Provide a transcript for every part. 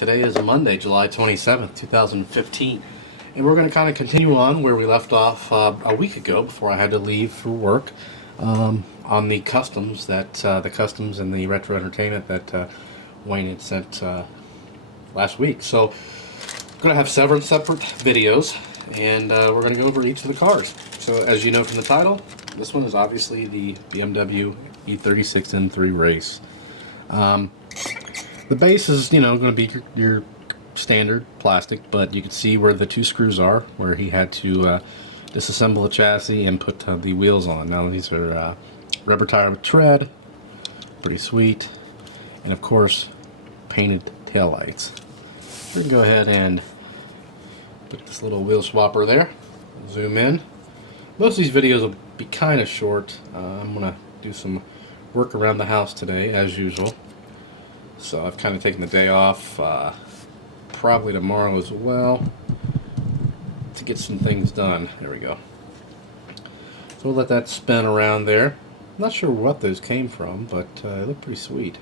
Today is Monday, July 27th, 2015, and we're going to kind of continue on where we left off a week ago before I had to leave for work on the customs and the retro entertainment that Wayne had sent last week. So we're going to have several separate videos, and we're going to go over each of the cars. So as you know from the title, this one is obviously the BMW E36 M3 Race. The base is, going to be your standard plastic, but you can see where the two screws are, where he had to disassemble the chassis and put the wheels on. Now these are rubber tire with tread, pretty sweet, and of course painted taillights. We can go ahead and put this little wheel swapper there, zoom in. Most of these videos will be kind of short. I'm going to do some work around the house today, as usual. So I've kind of taken the day off, probably tomorrow as well, to get some things done. There we go. So we'll let that spin around there. I'm not sure what those came from, but they look pretty sweet.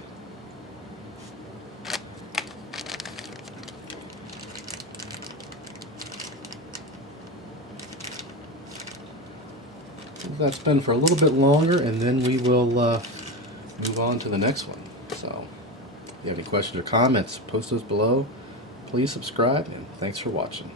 Let that spin for a little bit longer, and then we will move on to the next one. So if you have any questions or comments, post those below. Please subscribe, and thanks for watching.